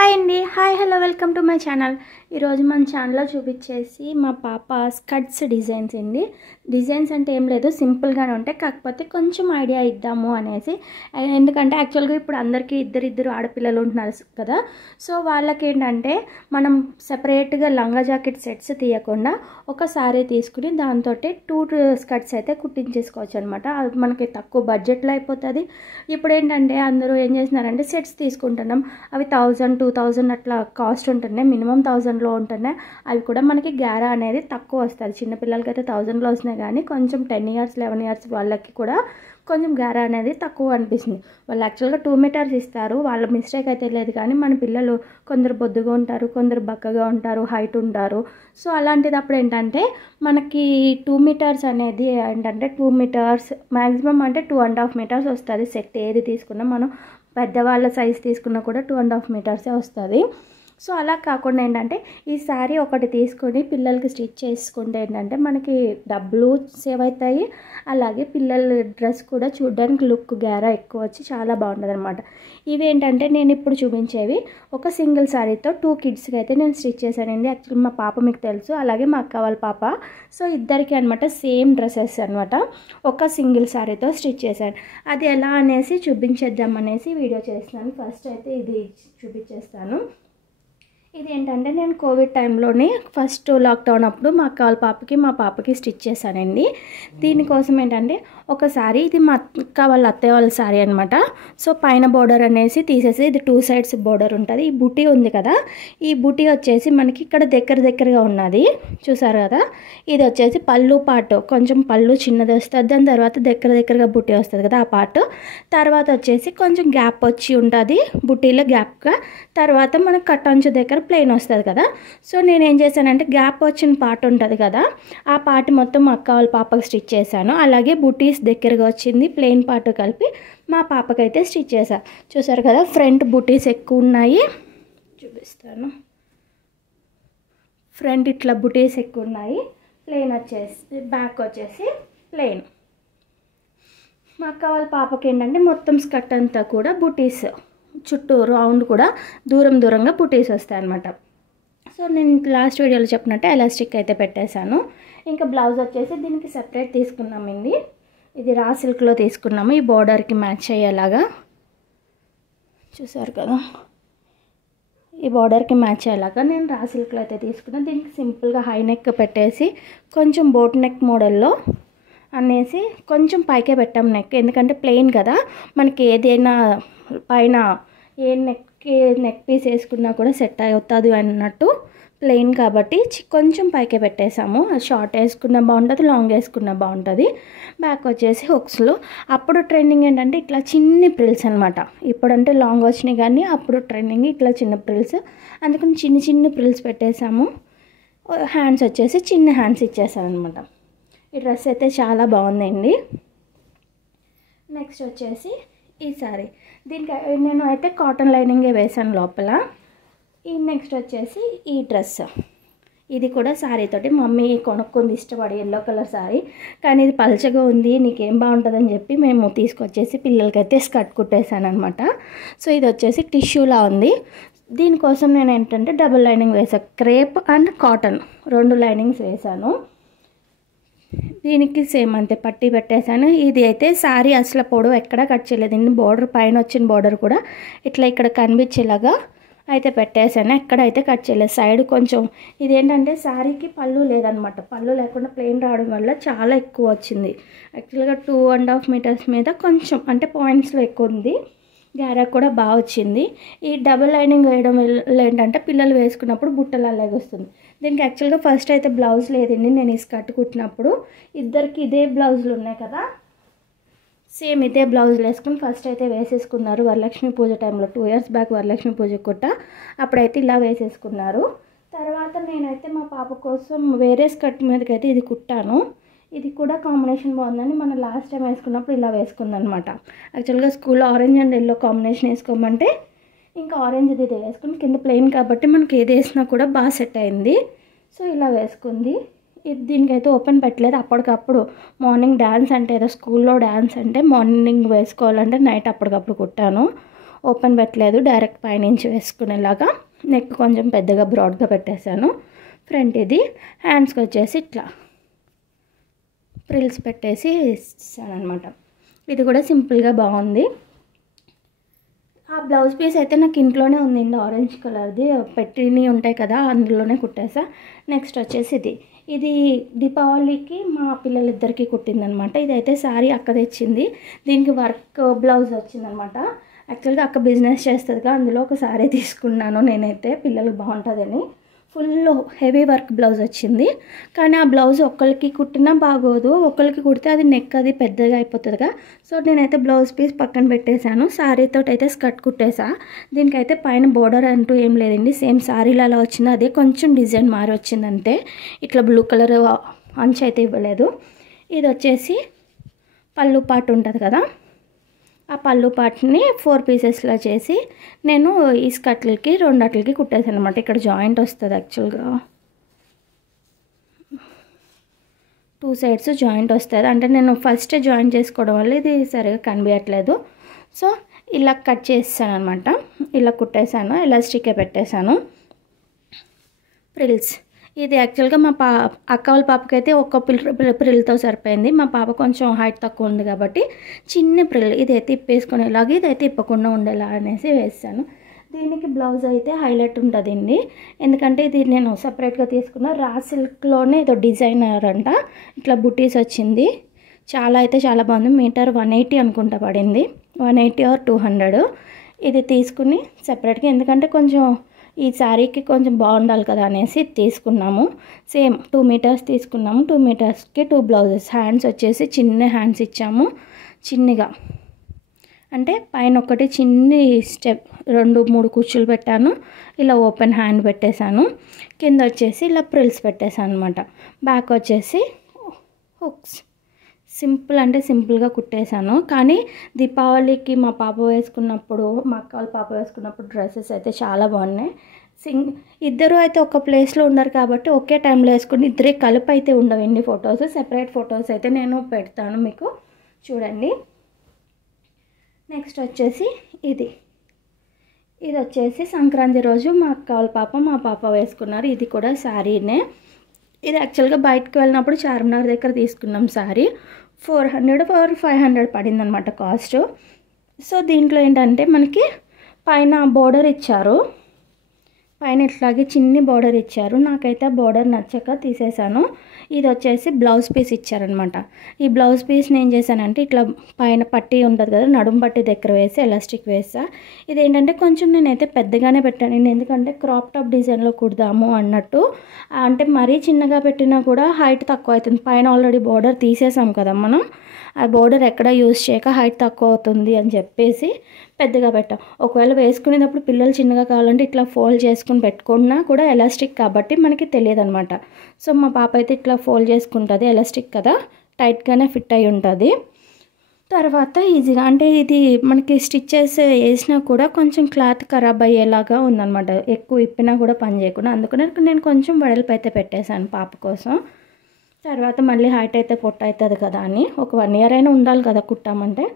Hi అండి. Hi hello welcome to my channel. ఈరోజు మన ఛానల్లో చూపించేసి మా పాప స్కర్ట్స్ డిజైన్స్ అండి. డిజైన్స్ అంటే ఏం లేదు, సింపుల్గానే ఉంటాయి, కాకపోతే కొంచెం ఐడియా ఇద్దాము అనేసి. ఎందుకంటే యాక్చువల్గా ఇప్పుడు అందరికీ ఇద్దరు ఆడపిల్లలు ఉంటున్నారు కదా, సో వాళ్ళకి ఏంటంటే మనం సపరేట్గా లంగా జాకెట్ సెట్స్ తీయకుండా ఒక సారీ తీసుకుని దాంతో 2 స్కర్ట్స్ అయితే కుట్టించేసుకోవచ్చు అనమాట. అది మనకి తక్కువ బడ్జెట్లో అయిపోతుంది. ఇప్పుడు ఏంటంటే అందరూ ఏం చేస్తున్నారంటే సెట్స్ తీసుకుంటున్నాం, అవి 1000-2000 అట్లా కాస్ట్ ఉంటున్నాయి, మినిమం 1000లో ఉంటున్నాయి. అవి కూడా మనకి గ్యారా అనేది తక్కువ వస్తుంది. చిన్నపిల్లలకి అయితే 1000లో వస్తున్నాయి, కానీ కొంచెం 10 years 11 years వాళ్ళకి కూడా కొంచెం గ్యారా అనేది తక్కువ అనిపిస్తుంది. వాళ్ళు యాక్చువల్గా 2 మీటర్స్ ఇస్తారు, వాళ్ళ మిస్టేక్ అయితే లేదు. కానీ మన పిల్లలు కొందరు బొద్దుగా ఉంటారు, కొందరు బక్కగా ఉంటారు, హైట్ ఉంటారు. సో అలాంటిదప్పుడు ఏంటంటే మనకి 2 మీటర్స్ అనేది ఏంటంటే 2 మీటర్స్ మ్యాక్సిమం అంటే 2.5 meters వస్తుంది. సెట్ ఏది తీసుకున్నా మనం పెద్దవాళ్ళ సైజ్ తీసుకున్నా కూడా 2.5 meters వస్తుంది. సో అలా కాకుండా ఏంటంటే ఈ శారీ ఒకటి తీసుకొని పిల్లలకి స్టిచ్ చేసుకుంటే ఏంటంటే మనకి డబ్బులు సేవ్ అవుతాయి, అలాగే పిల్లల డ్రెస్ కూడా చూడడానికి లుక్ గ్యారా ఎక్కువ వచ్చి చాలా బాగుంటుంది అనమాట. ఇవి ఏంటంటే నేను ఇప్పుడు చూపించేవి ఒక సింగిల్ శారీతో 2 kidsకి అయితే నేను స్టిచ్ చేశానండి. యాక్చువల్లీ మా పాప మీకు తెలుసు, అలాగే మా అక్క వాళ్ళ పాప. సో ఇద్దరికి అనమాట సేమ్ డ్రెస్సెస్ అనమాట ఒక సింగిల్ శారీతో స్టిచ్ చేశాను. అది ఎలా అనేసి చూపించేద్దాం అనేసి వీడియో చేస్తున్నాను. ఫస్ట్ అయితే ఇది చూపించేస్తాను. ఇది ఏంటంటే నేను కోవిడ్ టైంలోనే ఫస్ట్ లాక్డౌన్ అప్పుడు మా అక్క వాళ్ళ పాపకి మా పాపకి స్టిచ్ చేశానండి. దీనికోసం ఏంటంటే ఒక శారీ, ఇది మా అక్క వాళ్ళ అత్తయ్య వాళ్ళ శారీ అనమాట. సో పైన బోర్డర్ అనేసి తీసేసి ఇది 2 sides బోర్డర్ ఉంటుంది. ఈ బుటీ ఉంది కదా, ఈ బుటీ వచ్చేసి మనకి ఇక్కడ దగ్గరగా ఉన్నది చూసారు కదా. ఇది వచ్చేసి పళ్ళు పార్ట్, కొంచెం పళ్ళు చిన్నది వస్తుంది, దాని తర్వాత దగ్గరగా బుటీ వస్తుంది కదా ఆ పార్ట్. తర్వాత వచ్చేసి కొంచెం గ్యాప్ వచ్చి ఉంటుంది బుటీలో గ్యాప్గా. తర్వాత మనకు కట్టంచు దగ్గర ప్లెయిన్ వస్తుంది కదా. సో నేను ఏం చేశానంటే గ్యాప్ వచ్చిన పార్ట్ ఉంటుంది కదా, ఆ పార్ట్ మొత్తం మా అక్క వాళ్ళ పాపకి స్టిచ్ చేశాను. అలాగే బుటీస్ దగ్గరగా వచ్చింది ప్లెయిన్ పార్ట్ కలిపి మా పాపకైతే స్టిచ్ చేశాను. చూసారు కదా, ఫ్రంట్ బుటీస్ ఎక్కువ ఉన్నాయి, చూపిస్తాను. ఫ్రంట్ ఇట్లా బుటీస్ ఎక్కువ ఉన్నాయి, ప్లెయిన్ వచ్చేసి బ్యాక్ వచ్చేసి ప్లెయిన్. మా అక్క వాళ్ళ పాపకి ఏంటంటే మొత్తం స్కర్ట్ అంతా కూడా బుటీస్, చుట్టూ రౌండ్ కూడా దూరంగా బుటీస్ వస్తాయి అన్నమాట. సో నేను లాస్ట్ వీడియోలో చెప్పినట్టే ఎలాస్టిక్ అయితే పెట్టేశాను. ఇంకా బ్లౌజ్ వచ్చేసి దీనికి సెపరేట్ తీసుకున్నామండి. ఇది రా సిల్క్లో తీసుకున్నాము, ఈ బోర్డర్కి మ్యాచ్ అయ్యేలాగా. చూసారు కదా, ఈ బార్డర్కి మ్యాచ్ అయ్యేలాగా నేను రా సిల్క్లో అయితే తీసుకున్నాను. దీనికి సింపుల్గా హై నెక్ పెట్టేసి కొంచెం బోట్ నెక్ మోడల్లో అనేసి కొంచెం పైకే పెట్టాం నెక్, ఎందుకంటే ప్లెయిన్ కదా మనకి ఏదైనా పైన ఏ నెక్ పీస్ వేసుకున్నా కూడా సెట్ అవుతుంది అన్నట్టు, ప్లెయిన్ కాబట్టి కొంచెం పైకే పెట్టేసాము. షార్ట్ వేసుకున్న బాగుంటుంది, లాంగ్ వేసుకున్న బాగుంటుంది. బ్యాక్ వచ్చేసి హుక్స్లో అప్పుడు ట్రెండింగ్ ఏంటంటే ఇట్లా చిన్ని ప్రిల్స్ అనమాట. ఇప్పుడంటే లాంగ్ వచ్చినాయి కానీ అప్పుడు ట్రెండింగ్ ఇట్లా చిన్న ప్రిల్స్, అందుకని చిన్న ప్రిల్స్ పెట్టేసాము. హ్యాండ్స్ వచ్చేసి చిన్న హ్యాండ్స్ ఇచ్చేసాను అనమాట. ఈ డ్రెస్ అయితే చాలా బాగుందండి. నెక్స్ట్ వచ్చేసి ఈ సారీ, దీనికి నేను అయితే కాటన్ లైనింగే వేసాను లోపల. ఈ నెక్స్ట్ వచ్చేసి ఈ డ్రెస్, ఇది కూడా శారీతోటి మమ్మీ కొనుక్కుంది ఇష్టపడి, ఎల్లో కలర్ శారీ, కానీ ఇది పల్చగా ఉంది నీకేం బాగుంటుందని చెప్పి మేము తీసుకొచ్చేసి పిల్లలకైతే స్కర్ట్ కుట్టేశాను అనమాట. సో ఇది వచ్చేసి టిష్యూలా ఉంది. దీనికోసం నేను ఏంటంటే డబుల్ లైనింగ్ వేసాను, క్రేప్ అండ్ కాటన్ 2 లైనింగ్స్ వేసాను. దీనికి సేమ్ అంతే పట్టీ పెట్టేశాను. ఇది అయితే శారీ అసలు పొడవు ఎక్కడా కట్ చేయలేదండి. బోర్డర్ పైన వచ్చిన బోర్డర్ కూడా ఇట్లా ఇక్కడ కనిపించేలాగా అయితే పెట్టేశాను, ఎక్కడైతే కట్ చేయలేదు. సైడ్ కొంచెం ఇదేంటంటే శారీకి పళ్ళు లేదనమాట, పళ్ళు లేకుండా ప్లెయిన్ రావడం వల్ల చాలా ఎక్కువ వచ్చింది. యాక్చువల్గా 2.5 meters మీద కొంచెం అంటే పాయింట్స్లో ఎక్కువ ఉంది, గ్యారా కూడా బాగా వచ్చింది. ఈ డబుల్ లైనింగ్ వేయడం వల్ల ఏంటంటే పిల్లలు వేసుకున్నప్పుడు బుట్టలు అలాగే వస్తుంది. దీనికి యాక్చువల్గా ఫస్ట్ అయితే బ్లౌజ్ లేదండి, నేను ఈ స్కర్ట్ కుట్టినప్పుడు ఇద్దరికి ఇదే బ్లౌజులు ఉన్నాయి కదా, సేమ్ ఇదే బ్లౌజులు వేసుకుని ఫస్ట్ అయితే వేసేసుకున్నారు వరలక్ష్మి పూజ టైంలో. 2 years బ్యాక్ వరలక్ష్మి పూజ కుట్ట, అప్పుడైతే ఇలా వేసేసుకున్నారు. తర్వాత నేనైతే మా పాప కోసం వేరే స్కర్ట్ మీదకైతే ఇది కుట్టాను. ఇది కూడా కాంబినేషన్ బాగుందని మనం లాస్ట్ టైం వేసుకున్నప్పుడు ఇలా వేసుకుందనమాట. యాక్చువల్గా స్కూల్లో ఆరెంజ్ అండ్ ఎల్లో కాంబినేషన్ వేసుకోమంటే ఇంకా ఆరెంజ్ ఇది వేసుకుని, కింద ప్లెయిన్ కాబట్టి మనకి ఏది వేసినా కూడా బాగా సెట్ అయింది. సో ఇలా వేసుకుంది. ఇది దీనికైతే ఓపెన్ పెట్టలేదు, అప్పటికప్పుడు మార్నింగ్ డ్యాన్స్ అంటే ఏదో స్కూల్లో డ్యాన్స్ అంటే మార్నింగ్ వేసుకోవాలంటే నైట్ అప్పటికప్పుడు కుట్టాను. ఓపెన్ పెట్టలేదు, డైరెక్ట్ పైనుంచి వేసుకునేలాగా నెక్ కొంచెం పెద్దగా బ్రాడ్గా పెట్టేశాను. ఫ్రంట్ ఇది. హ్యాండ్స్కి వచ్చేసి ఇట్లా ఫ్రిల్స్ పెట్టేసి ఇస్తాను అనమాట. ఇది కూడా సింపుల్గా బాగుంది. ఆ బ్లౌజ్ పీస్ అయితే నాకు ఇంట్లోనే ఉందండి, ఆరెంజ్ కలర్ది, పెట్టిని ఉంటాయి కదా అందులోనే కుట్టేసా. నెక్స్ట్ వచ్చేసి ఇది దీపావళికి మా పిల్లలిద్దరికీ కుట్టిందనమాట. ఇదైతే శారీ అక్క తెచ్చింది. దీనికి వర్క్ బ్లౌజ్ వచ్చిందనమాట. యాక్చువల్గా అక్క బిజినెస్ చేస్తుందిగా, అందులో ఒక శారీ తీసుకున్నాను నేనైతే, పిల్లలకు బాగుంటుందని. ఫుల్ హెవీ వర్క్ బ్లౌజ్ వచ్చింది. కానీ ఆ బ్లౌజ్ ఒక్కరికి కుట్టినా బాగోదు, ఒక్కరికి కుడితే అది నెక్ అది పెద్దగా అయిపోతుందిగా. సో నేనైతే బ్లౌజ్ పీస్ పక్కన పెట్టేశాను. శారీతో అయితే స్కర్ట్ కుట్టేసా. దీనికైతే పైన బోర్డర్ అంటూ ఏం లేదండి, సేమ్ శారీలో అలా వచ్చింది. అదే కొంచెం డిజైన్ మారి వచ్చిందంటే, ఇట్లా బ్లూ కలర్ అంచు అయితే ఇవ్వలేదు. ఇది వచ్చేసి పళ్ళు పాటు ఉంటుంది కదా, ఆ పళ్ళు పార్ట్ని 4 పీసెస్లో చేసి నేను ఈ స్కర్ట్లకి రెండట్లకి కుట్టేసాను అనమాట. ఇక్కడ జాయింట్ వస్తుంది, యాక్చువల్గా 2 సైడ్స్ జాయింట్ వస్తుంది. అంటే నేను ఫస్ట్ జాయింట్ చేసుకోవడం వల్ల ఇది సరిగా కనిపించట్లేదు. సో ఇలా కట్ చేసాను అనమాట, ఇలా కుట్టేశాను, ఎలాస్టికే పెట్టేశాను. ఫ్రిల్స్ ఇది యాక్చువల్గా మా అక్క వాళ్ళ పాపకి అయితే ఒక్క ప్రిల్తో సరిపోయింది. మా పాప కొంచెం హైట్ తక్కువ ఉంది కాబట్టి చిన్న ప్రిల్ ఇదైతే ఇప్పేసుకునేలాగా, ఇదైతే ఇప్పకుండా ఉండేలా అనేసి వేసాను. దీనికి బ్లౌజ్ అయితే హైలైట్ ఉంటుందండి, ఎందుకంటే ఇది నేను సపరేట్గా తీసుకున్న రా సిల్క్లోనే ఏదో డిజైనర్ అంట, ఇట్లా బుటీస్ వచ్చింది. చాలా బాగుంది. మీటర్ 180 అనుకుంటా పడింది, 180 or 200. ఇది తీసుకుని సపరేట్గా, ఎందుకంటే కొంచెం ఈ శారీకి కొంచెం బాగుండాలి కదా అనేసి తీసుకున్నాము. సేమ్ 2 మీటర్స్ తీసుకున్నాము. 2 మీటర్స్కి 2 బ్లౌజెస్. హ్యాండ్స్ వచ్చేసి చిన్న హ్యాండ్స్ ఇచ్చాము, చిన్నగా. అంటే పైన ఒకటి చిన్ని స్టెప్ 2-3 కుచ్చులు పెట్టాను, ఇలా ఓపెన్ హ్యాండ్ పెట్టేశాను. కింద వచ్చేసి ఇలా ప్రిల్స్ పెట్టేశాను అనమాట. బ్యాక్ వచ్చేసి హుక్స్. సింపుల్ అంటే సింపుల్గా కుట్టేశాను. కానీ దీపావళికి మా పాప వేసుకున్నప్పుడు, మా అక్క వాళ్ళ పాప వేసుకున్నప్పుడు డ్రెస్సెస్ అయితే చాలా బాగున్నాయి. ఇద్దరు అయితే ఒక ప్లేస్లో ఉన్నారు కాబట్టి ఒకే టైంలో వేసుకుని ఇద్దరే కలిపి అయితే ఉండవండి ఫొటోస్. సెపరేట్ ఫొటోస్ అయితే నేను పెడతాను మీకు, చూడండి. నెక్స్ట్ వచ్చేసి ఇది వచ్చేసి సంక్రాంతి రోజు మా అక్క వాళ్ళ పాప మా పాప వేసుకున్నారు. ఇది కూడా శారీనే. ఇది యాక్చువల్గా బయటకు వెళ్ళినప్పుడు చార్మినార్ దగ్గర తీసుకున్నాం శారీ. 400 or 500 పడింది అనమాట కాస్ట్. సో దీంట్లో ఏంటంటే మనకి పైన బోర్డర్ ఇచ్చారు, పైన ఇట్లాగే చిన్ని బోర్డర్ ఇచ్చారు. నాకైతే ఆ బోర్డర్ నచ్చక తీసేసాను. ఇది వచ్చేసి బ్లౌజ్ పీస్ ఇచ్చారనమాట. ఈ బ్లౌజ్ పీస్ని ఏం చేశానంటే ఇట్లా పైన పట్టీ ఉంటుంది కదా, నడుం పట్టీ దగ్గర వేసి ఎలాస్టిక్ వేసా. ఇదేంటంటే కొంచెం నేనైతే పెద్దగానే పెట్టాను, ఎందుకంటే క్రాప్ టాప్ డిజైన్లో కుడదాము అన్నట్టు. అంటే మరీ చిన్నగా పెట్టినా కూడా హైట్ తక్కువ అవుతుంది. పైన ఆల్రెడీ బోర్డర్ తీసేసాం కదా మనం, ఆ బోర్డర్ ఎక్కడ యూజ్ చేయక హైట్ తక్కువ అవుతుంది అని చెప్పేసి పెద్దగా పెట్టాం. ఒకవేళ వేసుకునేటప్పుడు పిల్లలు చిన్నగా కావాలంటే ఇట్లా ఫోల్డ్ చేసుకుని పెట్టుకున్నా కూడా ఎలాస్టిక్ కాబట్టి మనకి తెలియదు అనమాట. సో మా పాప అయితే ఇట్లా ఫోల్డ్ చేసుకుంటుంది, ఎలాస్టిక్ కదా, టైట్గానే ఫిట్ అయి ఉంటుంది. తర్వాత ఈజీగా, అంటే ఇది మనకి స్టిచ్చెస్ వేసినా కూడా కొంచెం క్లాత్ ఖరాబ్ అయ్యేలాగా ఉందన్నమాట, ఎక్కువ ఇప్పినా కూడా పని చేయకుండా. అందుకనే నేను కొంచెం వెడల్పు అయితే పెట్టేశాను పాప కోసం. తర్వాత మళ్ళీ హైట్ అయితే పొట్ట అవుతుంది కదా అని, ఒక 1 year అయినా ఉండాలి కదా కుట్టామంటే.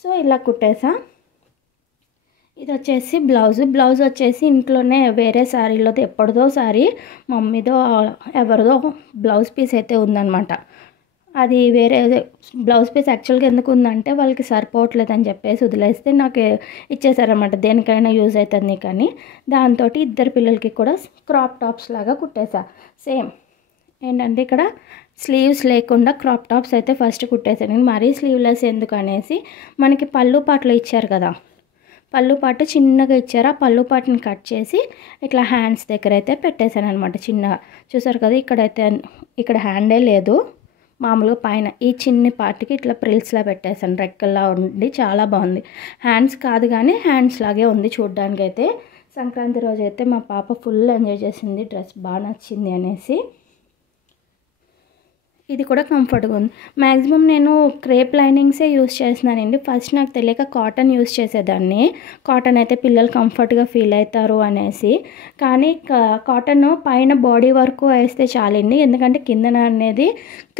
సో ఇలా కుట్టేసా. ఇది వచ్చేసి బ్లౌజ్ వచ్చేసి ఇంట్లోనే వేరే శారీలోది, ఎప్పటిదో శారీ, మమ్మీదో ఎవరిదో బ్లౌజ్ పీస్ అయితే ఉందన్నమాట. అది వేరే బ్లౌజ్ పీస్ యాక్చువల్గా ఎందుకు ఉందంటే వాళ్ళకి సరిపోవట్లేదు అని చెప్పేసి వదిలేస్తే నాకు ఇచ్చేసారన్నమాట, దేనికైనా యూజ్ అవుతుంది కానీ. దాంతో ఇద్దరు పిల్లలకి కూడా క్రాప్ టాప్స్ లాగా కుట్టేసా. సేమ్ ఏంటంటే ఇక్కడ స్లీవ్స్ లేకుండా క్రాప్ టాప్స్ అయితే ఫస్ట్ కుట్టేసాను. మరీ స్లీవ్లెస్ ఎందుకు అనేసి, మనకి పళ్ళు పాటలు ఇచ్చారు కదా, పళ్ళు పాటు చిన్నగా ఇచ్చారు. ఆ పళ్ళు పాటుని కట్ చేసి ఇట్లా హ్యాండ్స్ దగ్గర అయితే పెట్టేశాను అనమాట చిన్నగా. చూసారు కదా, ఇక్కడ హ్యాండే లేదు, మామూలుగా పైన ఈ చిన్ని పార్ట్కి ఇట్లా ప్రిల్స్లా పెట్టేశాను, రెక్కల్లా ఉండి చాలా బాగుంది. హ్యాండ్స్ కాదు కానీ హ్యాండ్స్ లాగే ఉంది చూడ్డానికి అయితే. సంక్రాంతి రోజు అయితే మా పాప ఫుల్ ఎంజాయ్ చేసింది, డ్రెస్ బాగా నచ్చింది అనేసి. ఇది కూడా కంఫర్ట్గా ఉంది. మ్యాక్సిమం నేను క్రేప్ లైనింగ్సే యూస్ చేస్తున్నానండి. ఫస్ట్ నాకు తెలియక కాటన్ యూస్ చేసేదాన్ని. కాటన్ అయితే పిల్లలు కంఫర్ట్గా ఫీల్ అవుతారు అనేసి. కానీ కాటన్ పైన బాడీ వరకు వేస్తే చాలండి, ఎందుకంటే కిందన అనేది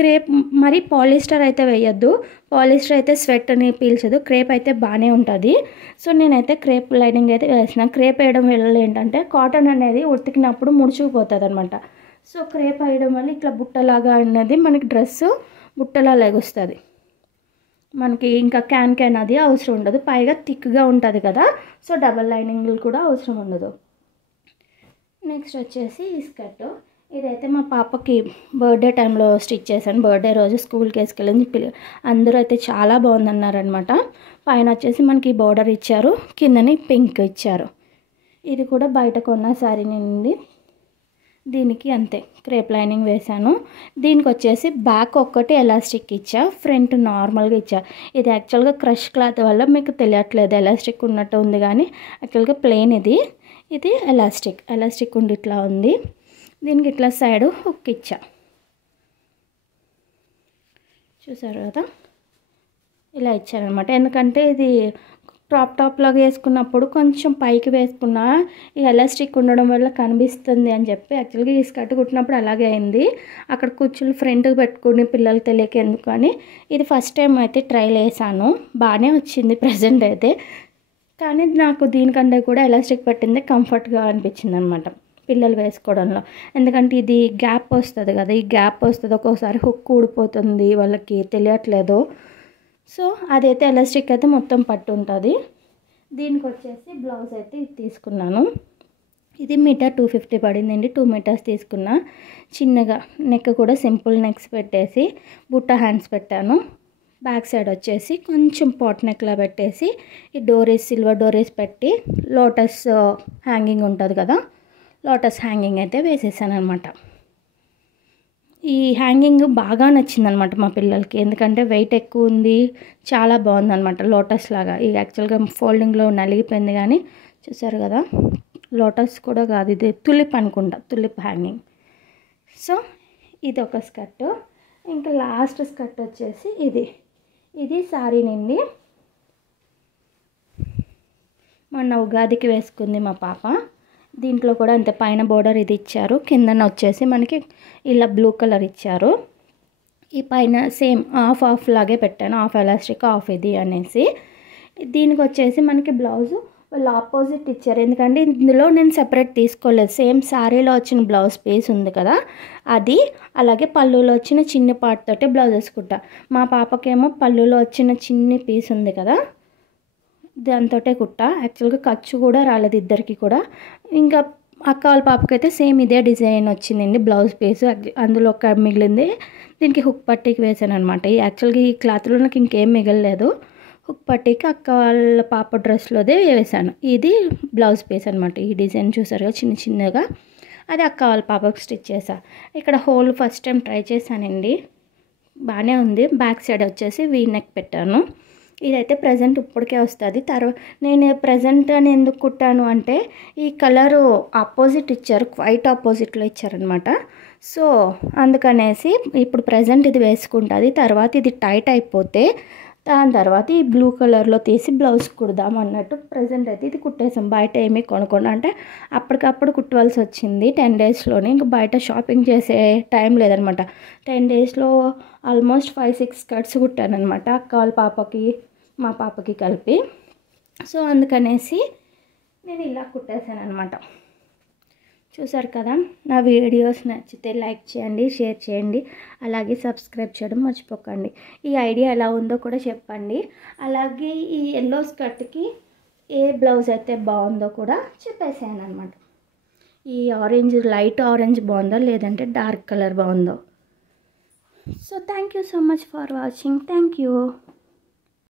క్రేప్. మరి పాలిస్టర్ అయితే వేయొద్దు, పాలిస్టర్ అయితే స్వెట్ని పీల్చదు, క్రేప్ అయితే బాగానే ఉంటుంది. సో నేనైతే క్రేప్ లైనింగ్ అయితే వేసిన. క్రేప్ వేయడం వల్ల ఏంటంటే కాటన్ అనేది ఉతికినప్పుడు ముడుచుకుపోతుంది అనమాట. సో క్రేప్ వేయడం వల్ల ఇట్లా బుట్టలాగా అన్నది మనకి డ్రెస్సు బుట్టలా లెగుస్తుంది. మనకి ఇంకా క్యాన్ అది అవసరం ఉండదు, పైగా థిక్గా ఉంటుంది కదా, సో డబల్ లైనింగ్లు కూడా అవసరం ఉండదు. నెక్స్ట్ వచ్చేసి ఈ స్కర్ట్. ఇదైతే మా పాపకి బర్త్డే టైంలో స్టిచ్ చేశాను. బర్త్డే రోజు స్కూల్కి వేసుకెళ్ళి అందరూ అయితే చాలా బాగుందన్నారనమాట. పైన వచ్చేసి మనకి బార్డర్ ఇచ్చారు, కిందని పింక్ ఇచ్చారు. ఇది కూడా బయట కొన్న శారీనండి. దీనికి అంతే క్రేప్ లైనింగ్ వేశాను. దీనికి వచ్చేసి బ్యాక్ ఒక్కటి ఎలాస్టిక్ ఇచ్చా, ఫ్రంట్ నార్మల్గా ఇచ్చా. ఇది యాక్చువల్గా క్రష్ క్లాత్ వల్ల మీకు తెలియట్లేదు ఎలాస్టిక్ ఉన్నట్టు ఉంది, కానీ యాక్చువల్గా ప్లెయిన్ ఇది ఎలాస్టిక్ ఉండి ఇట్లా ఉంది. దీనికి ఇట్లా సైడ్ హుక్ ఇచ్చా, చూసారు కదా, ఇలా ఇచ్చారనమాట. ఎందుకంటే ఇది టాప్ లాగా వేసుకున్నప్పుడు కొంచెం పైకి వేసుకున్న ఈ ఎలాస్టిక్ ఉండడం వల్ల కనిపిస్తుంది అని చెప్పి యాక్చువల్గా ఈ స్కర్ట్ కుట్టినప్పుడు అలాగే అయింది. అక్కడ కుచ్చులు ఫ్రంట్కి పెట్టుకుని పిల్లలు తెలియక ఎందుకు అని ఇది ఫస్ట్ టైం అయితే ట్రైల్ వేసాను, బాగానే వచ్చింది ప్రజెంట్ అయితే. కానీ నాకు దీనికంటే కూడా ఎలాస్టిక్ పెట్టింది కంఫర్ట్గా అనిపించింది అనమాట పిల్లలు వేసుకోవడంలో. ఎందుకంటే ఇది గ్యాప్ వస్తుంది కదా, ఈ గ్యాప్ వస్తుంది, ఒక్కోసారి హుక్ ఊడిపోతుంది, వాళ్ళకి తెలియట్లేదు. సో అదైతే ఎలాస్టిక్ అయితే మొత్తం పట్టు ఉంటుంది. దీనికి వచ్చేసి బ్లౌజ్ అయితే ఇది తీసుకున్నాను. ఇది మీటర్ 250 పడిందండి. 2 మీటర్స్ తీసుకున్నా. చిన్నగా నెక్ కూడా సింపుల్ నెక్స్ పెట్టేసి బుట్ట హ్యాండ్స్ పెట్టాను. బ్యాక్ సైడ్ వచ్చేసి కొంచెం పాట్ నెక్లా పెట్టేసి ఈ డోరీస్, సిల్వర్ డోరీస్ పెట్టి లోటస్ హ్యాంగింగ్ ఉంటుంది కదా, లోటస్ హ్యాంగింగ్ అయితే వేసేసాను అనమాట. ఈ హ్యాంగింగ్ బాగా నచ్చిందనమాట మా పిల్లలకి, ఎందుకంటే వెయిట్ ఎక్కువ ఉంది, చాలా బాగుందనమాట. లోటస్ లాగా ఇది యాక్చువల్గా ఫోల్డింగ్లో నలిగిపోయింది, కానీ చూసారు కదా, లోటస్ కూడా కాదు, ఇది తులిప్ అనుకుంటా, తులిప్ హ్యాంగింగ్. సో ఇది ఒక స్కర్ట్. ఇంకా లాస్ట్ స్కర్ట్ వచ్చేసి ఇది సారీ నుండి మొన్న ఉగాదికి వేసుకుంది మా పాప. దీంట్లో కూడా అంతే, పైన బోర్డర్ ఇది ఇచ్చారు, కిందన వచ్చేసి మనకి ఇలా బ్లూ కలర్ ఇచ్చారు. ఈ పైన సేమ్ హాఫ్ లాగే పెట్టాను, హాఫ్ ఎలాస్టిక్ హాఫ్ ఇది అనేసి. దీనికి వచ్చేసి మనకి బ్లౌజు వాళ్ళు ఆపోజిట్ ఇచ్చారు, ఎందుకంటే ఇందులో నేను సెపరేట్ తీసుకోలేదు. సేమ్ శారీలో వచ్చిన బ్లౌజ్ పీస్ ఉంది కదా అది, అలాగే పళ్ళులో వచ్చిన చిన్న పార్ట్ తోటి బ్లౌజ్ వేసుకుంటా. మా పాపకేమో పళ్ళులో వచ్చిన చిన్ని పీస్ ఉంది కదా, దాంతో కుట్టా. యాక్చువల్గా ఖర్చు కూడా రాలేదు ఇద్దరికి కూడా. ఇంకా అక్క వాళ్ళ పాపకైతే సేమ్ ఇదే డిజైన్ వచ్చిందండి బ్లౌజ్ పీస్, అందులో ఒక మిగిలింది. దీనికి హుక్ పట్టీకి వేసాను అనమాట. యాక్చువల్గా ఈ క్లాత్లో నాకు ఇంకేం మిగలలేదు, హుక్ పట్టీకి అక్క వాళ్ళ పాప డ్రెస్లోదే వేసాను. ఇది బ్లౌజ్ పీస్ అనమాట. ఈ డిజైన్ చూసారుగా చిన్నగా, అది అక్క వాళ్ళ పాపకు స్టిచ్ చేసా. ఇక్కడ హోల్ ఫస్ట్ టైం ట్రై చేశానండి, బాగానే ఉంది. బ్యాక్ సైడ్ వచ్చేసి వీ నెక్ పెట్టాను. ఇదైతే ప్రజెంట్ ఇప్పటికే వస్తుంది. తర్వాత నేను ప్రజెంట్ అని ఎందుకు కుట్టాను అంటే ఈ కలరు ఆపోజిట్ ఇచ్చారు, వైట్ ఆపోజిట్లో ఇచ్చారనమాట. సో అందుకనేసి ఇప్పుడు ప్రజెంట్ ఇది వేసుకుంటుంది, తర్వాత ఇది టైట్ అయిపోతే దాని తర్వాత ఈ బ్లూ కలర్లో తీసి బ్లౌజ్ కుడదాం అన్నట్టు ప్రజెంట్ అయితే ఇది కుట్టేసాం. బయట ఏమీ కొనుక్కోండి అంటే అప్పటికప్పుడు కుట్టవలసి వచ్చింది 10 డేస్లోనే. ఇంకా బయట షాపింగ్ చేసే టైం లేదనమాట. 10 డేస్లో ఆల్మోస్ట్ 5-6 స్కర్ట్స్ కుట్టానమాట, అక్క వాళ్ళ పాపకి మా పాపకి కలిపి. సో అందుకనేసి నేను ఇలా కుట్టేసాను అనమాట. చూసారు కదా, నా వీడియోస్ నచ్చితే లైక్ చేయండి, షేర్ చేయండి, అలాగే సబ్స్క్రైబ్ చేయడం మర్చిపోకండి. ఈ ఐడియా ఎలా ఉందో కూడా చెప్పండి. అలాగే ఈ ఎల్లో స్కర్ట్కి ఏ బ్లౌజ్ అయితే బాగుందో కూడా చెప్పేసాను అనమాట. ఈ ఆరెంజ్, లైట్ ఆరెంజ్ బాగుందో లేదంటే డార్క్ కలర్ బాగుందో. So thank you so much for watching. Thank you.